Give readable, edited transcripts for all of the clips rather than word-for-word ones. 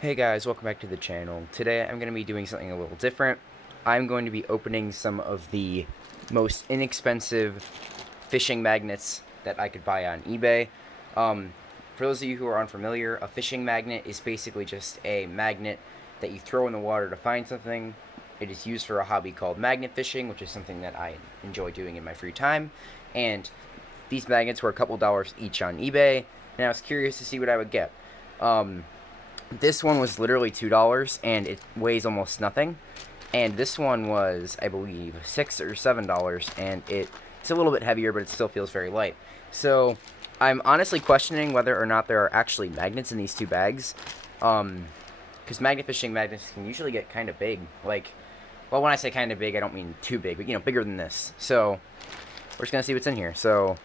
Hey guys, welcome back to the channel. Today I'm going to be doing something a little different. I'm going to be opening some of the most inexpensive fishing magnets that I could buy on eBay. For those of you who are unfamiliar, a fishing magnet is basically just a magnet that you throw in the water to find something. It is used for a hobby called magnet fishing, which is something that I enjoy doing in my free time. And these magnets were a couple dollars each on eBay, and I was curious to see what I would get. This one was literally $2, and it weighs almost nothing. And this one was, I believe, $6 or $7, and it's a little bit heavier, but it still feels very light. So I'm honestly questioning whether or not there are actually magnets in these two bags. Because magnet fishing magnets can usually get kind of big. Like, well, when I say kind of big, I don't mean too big, but, you know, bigger than this. So we're just going to see what's in here. So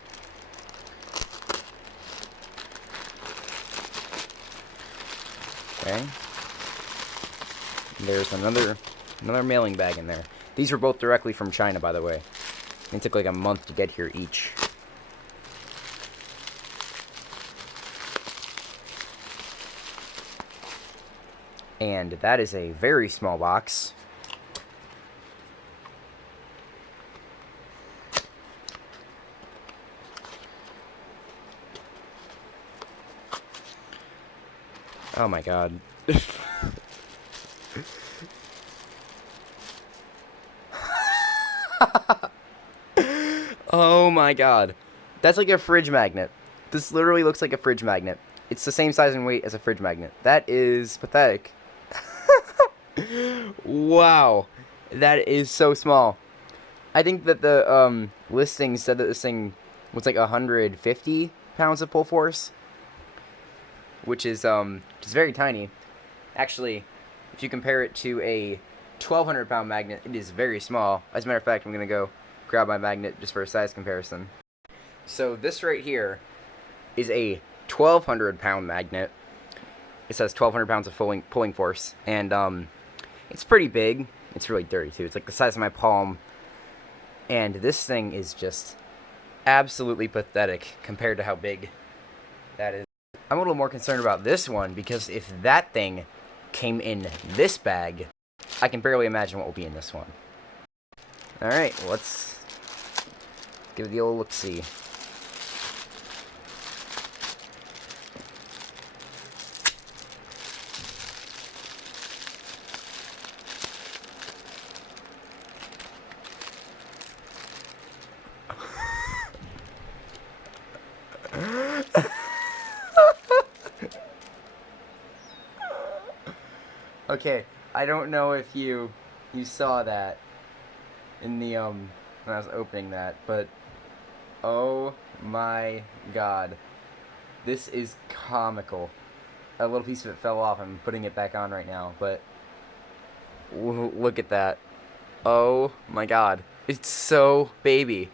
okay. There's another mailing bag in there. These were both directly from China, by the way. It took like a month to get here each. And that is a very small box. Oh my god. Oh my god. That's like a fridge magnet. This literally looks like a fridge magnet. It's the same size and weight as a fridge magnet. That is pathetic. Wow. That is so small. I think that the listing said that this thing was like 150 pounds of pull force, which is very tiny. Actually, if you compare it to a 1,200 pound magnet, it is very small. As a matter of fact, I'm gonna go grab my magnet just for a size comparison. So this right here is a 1,200 pound magnet. It says 1,200 pounds of pulling force, and it's pretty big. It's really dirty too. It's like the size of my palm, and this thing is just absolutely pathetic compared to how big that is. I'm a little more concerned about this one because if that thing came in this bag, I can barely imagine what will be in this one. Alright, let's give it the old look-see. Okay, I don't know if you saw that in the when I was opening that, but oh my god. This is comical. A little piece of it fell off. I'm putting it back on right now, but look at that. Oh my god. It's so baby.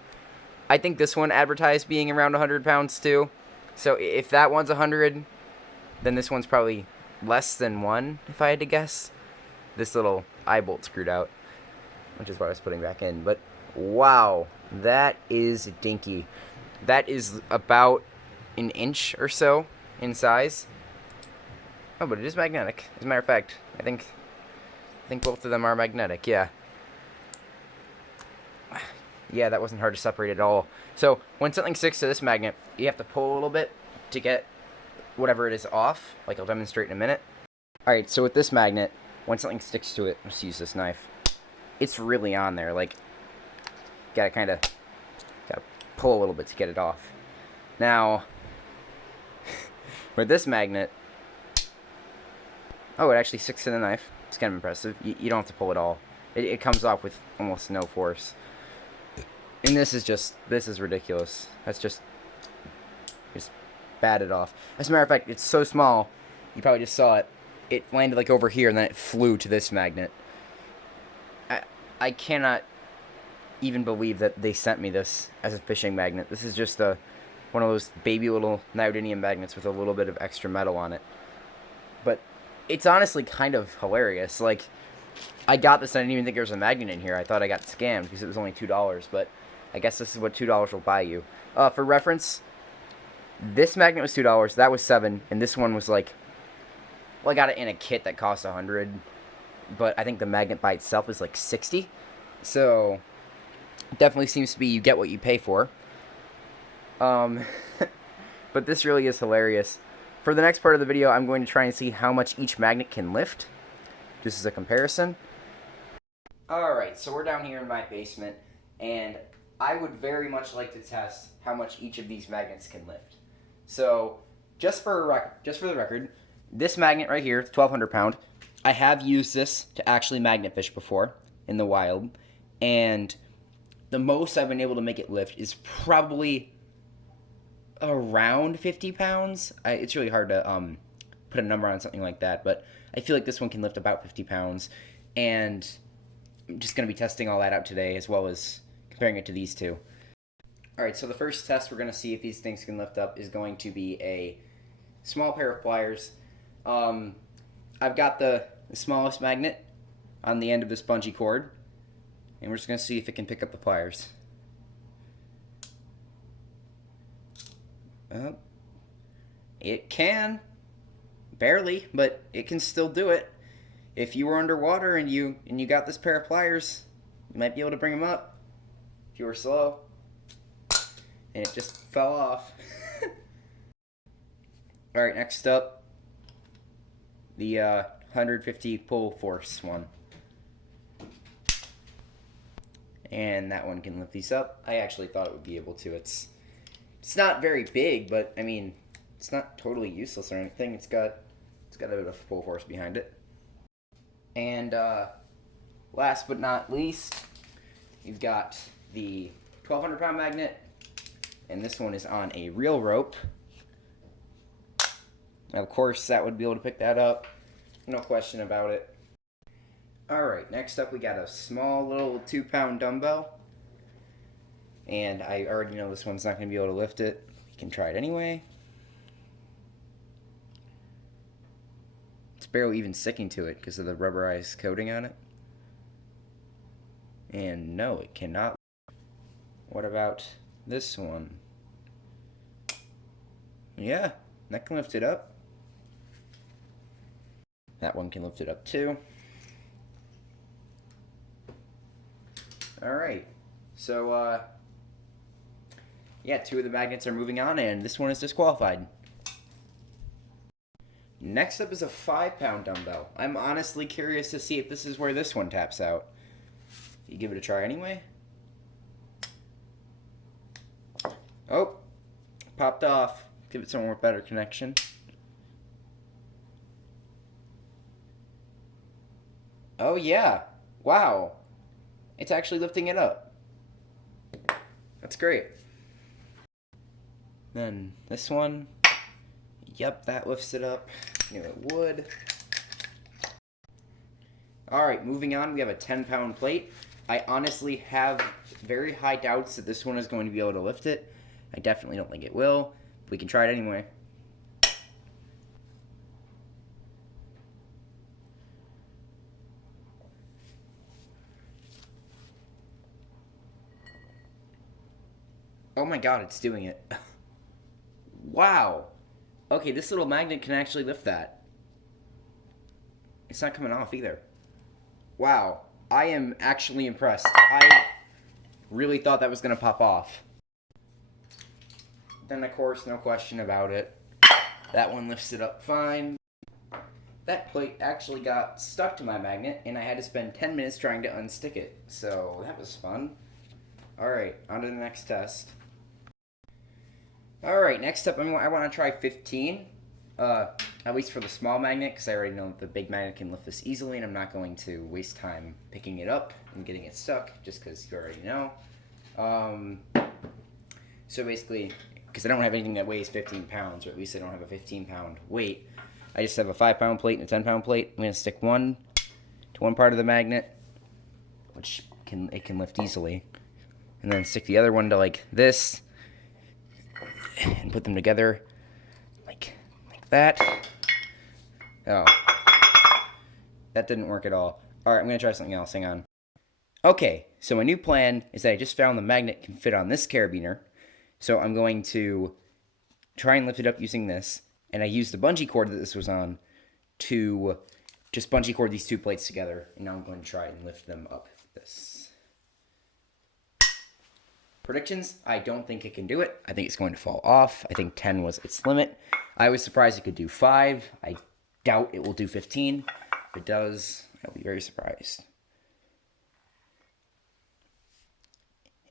I think this one advertised being around 100 pounds too. So if that one's 100, then this one's probably less than 1, if I had to guess. This little eye bolt screwed out, which is what I was putting back in. But wow, that is dinky. That is about an inch or so in size. Oh, but it is magnetic. As a matter of fact, I think both of them are magnetic. Yeah. Yeah, that wasn't hard to separate at all. So when something sticks to this magnet, you have to pull a little bit to get whatever it is off. Like I'll demonstrate in a minute. Alright, so with this magnet, when something sticks to it, let's use this knife. It's really on there. Like, gotta pull a little bit to get it off. Now, with this magnet, oh, it actually sticks to the knife. It's kind of impressive. You don't have to pull it all. It comes off with almost no force. And this is ridiculous. That's just batted off. As a matter of fact, it's so small, you probably just saw it. It landed like over here, and then it flew to this magnet. I cannot even believe that they sent me this as a fishing magnet. This is just one of those baby little neodymium magnets with a little bit of extra metal on it. But it's honestly kind of hilarious. Like, I got this and I didn't even think there was a magnet in here. I thought I got scammed because it was only $2, but I guess this is what $2 will buy you. For reference, this magnet was $2, that was $7, and this one was like Well, I got it in a kit that costs 100, but I think the magnet by itself is like 60. So definitely seems to be you get what you pay for. Um, but this really is hilarious. For the next part of the video, I'm going to try and see how much each magnet can lift, just as a comparison. Alright, so we're down here in my basement, and I would very much like to test how much each of these magnets can lift. So, just for the record, this magnet right here, 1,200 pound, I have used this to actually magnet fish before in the wild, and the most I've been able to make it lift is probably around 50 pounds. It's really hard to put a number on something like that, but I feel like this one can lift about 50 pounds, and I'm just going to be testing all that out today, as well as comparing it to these two. Alright, so the first test we're going to see if these things can lift up is going to be a small pair of pliers. I've got the smallest magnet on the end of this bungee cord, and we're just going to see if it can pick up the pliers. It can. Barely, but it can still do it. If you were underwater and you got this pair of pliers, you might be able to bring them up. If you were slow. And it just fell off. Alright, next up, the 150 pull force one. And that one can lift these up. I actually thought it would be able to. It's not very big, but I mean, it's not totally useless or anything. It's got a bit of pull force behind it. And last but not least, you've got the 1,200 pound magnet, and this one is on a reel rope. Now, of course, that would be able to pick that up, no question about it. Alright, next up we got a small little 2-pound dumbbell, and I already know this one's not going to be able to lift it. You can try it anyway. It's barely even sticking to it because of the rubberized coating on it. And no, it cannot. What about this one? Yeah, that can lift it up. That one can lift it up too. Alright, so yeah, 2 of the magnets are moving on, and this one is disqualified. Next up is a 5-pound dumbbell. I'm honestly curious to see if this is where this one taps out. You give it a try anyway. Oh, popped off. Give it some more better connection. Oh yeah, wow. It's actually lifting it up. That's great. Then this one. Yep, that lifts it up. Knew it would. Alright, moving on, we have a 10-pound plate. I honestly have very high doubts that this one is going to be able to lift it. I definitely don't think it will. We can try it anyway. Oh my god, it's doing it. Wow. Okay, this little magnet can actually lift that. It's not coming off either. Wow. I am actually impressed. I really thought that was going to pop off. Then, of course, no question about it, that one lifts it up fine. That plate actually got stuck to my magnet, and I had to spend 10 minutes trying to unstick it. So, that was fun. Alright, on to the next test. Alright, next up, I want to try 15. At least for the small magnet, because I already know the big magnet can lift this easily, and I'm not going to waste time picking it up and getting it stuck, just because you already know. So basically, because I don't have anything that weighs 15 pounds, or at least I don't have a 15-pound weight, I just have a 5-pound plate and a 10-pound plate. I'm going to stick one to one part of the magnet, which it can lift easily, and then stick the other one to like this, and put them together like that. Oh, that didn't work at all. Alright, I'm going to try something else. Hang on. Okay, so my new plan is that I just found the magnet can fit on this carabiner. So I'm going to try and lift it up using this. And I used the bungee cord that this was on to just bungee cord these 2 plates together, and now I'm going to try and lift them up this. Predictions, I don't think it can do it. I think it's going to fall off. I think 10 was its limit. I was surprised it could do 5. I doubt it will do 15. If it does, I'll be very surprised.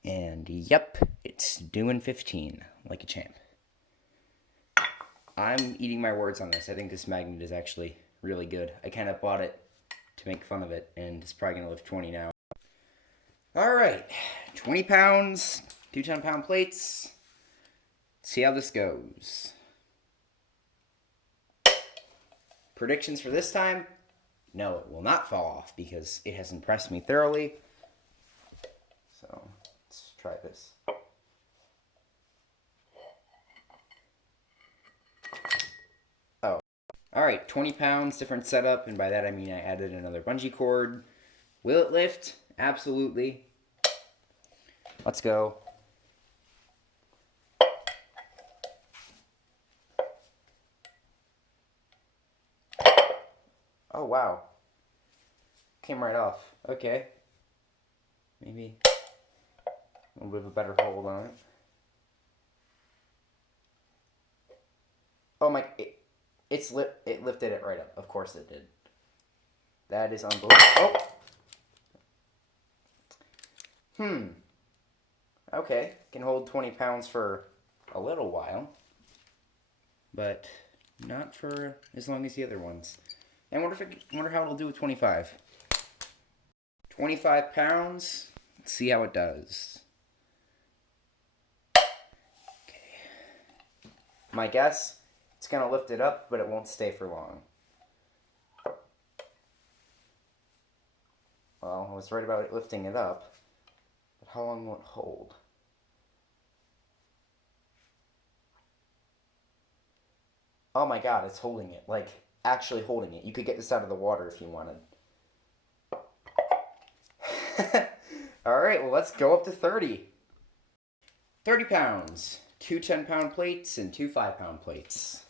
And yep, it's doing 15, like a champ. I'm eating my words on this. I think this magnet is actually really good. I kind of bought it to make fun of it, and it's probably going to lift 20 now. Alright, 20 pounds, 2 10-pound plates. Let's see how this goes. Predictions for this time? No, it will not fall off because it has impressed me thoroughly. So, let's try this. Oh. Alright, 20 pounds, different setup, and by that I mean I added another bungee cord. Will it lift? Absolutely. Let's go. Oh, wow. Came right off. Okay. Maybe a little bit of a better hold on it. Oh my, it lifted it right up. Of course it did. That is unbelievable. Oh! Okay, can hold 20 pounds for a little while, but not for as long as the other ones. And wonder how it'll do with 25. 25 pounds. Let's see how it does. Okay. My guess, it's gonna lift it up, but it won't stay for long. Well, I was right about it lifting it up, but how long will it hold? Oh my god, it's holding it. Like, actually holding it. You could get this out of the water if you wanted. Alright, well, let's go up to 30. 30 pounds. 2 10-pound plates and 2 5-pound plates.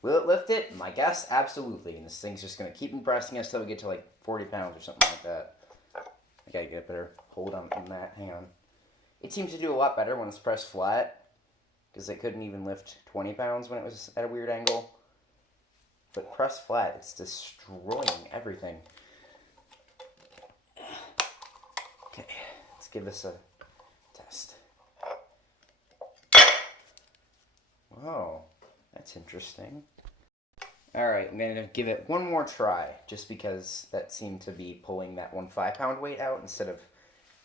Will it lift it? My guess, absolutely. And this thing's just going to keep impressing us till we get to like 40 pounds or something like that. I gotta get a better hold on that. Hang on. It seems to do a lot better when it's pressed flat, because it couldn't even lift 20 pounds when it was at a weird angle. But pressed flat, it's destroying everything. Okay, let's give this a test. Whoa, that's interesting. Alright, I'm going to give it one more try, just because that seemed to be pulling that 1 5-pound weight out instead of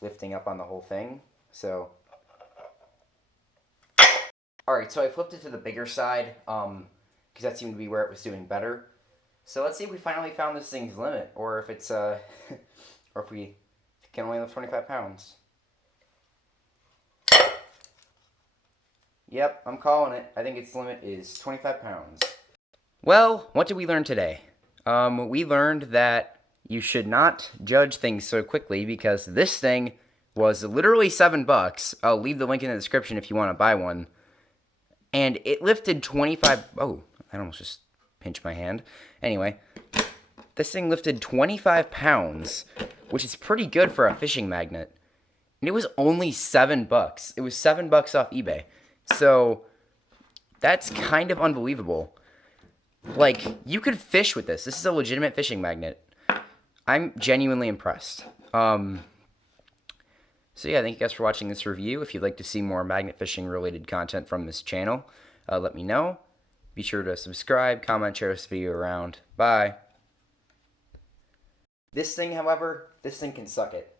lifting up on the whole thing. So, alright, so I flipped it to the bigger side, because that seemed to be where it was doing better. So let's see if we finally found this thing's limit, or if it's, or if we can only lift 25 pounds. Yep, I'm calling it. I think its limit is 25 pounds. Well, what did we learn today? We learned that you should not judge things so quickly, because this thing was literally $7. I'll leave the link in the description if you want to buy one. And it lifted 25... Oh, I almost just pinched my hand. Anyway, this thing lifted 25 pounds, which is pretty good for a fishing magnet. And it was only $7. It was $7 off eBay. So, that's kind of unbelievable. Like, you could fish with this. This is a legitimate fishing magnet. I'm genuinely impressed. So yeah, thank you guys for watching this review. If you'd like to see more magnet fishing related content from this channel, let me know. Be sure to subscribe, comment, share this video around. Bye. This thing, however, this thing can suck it.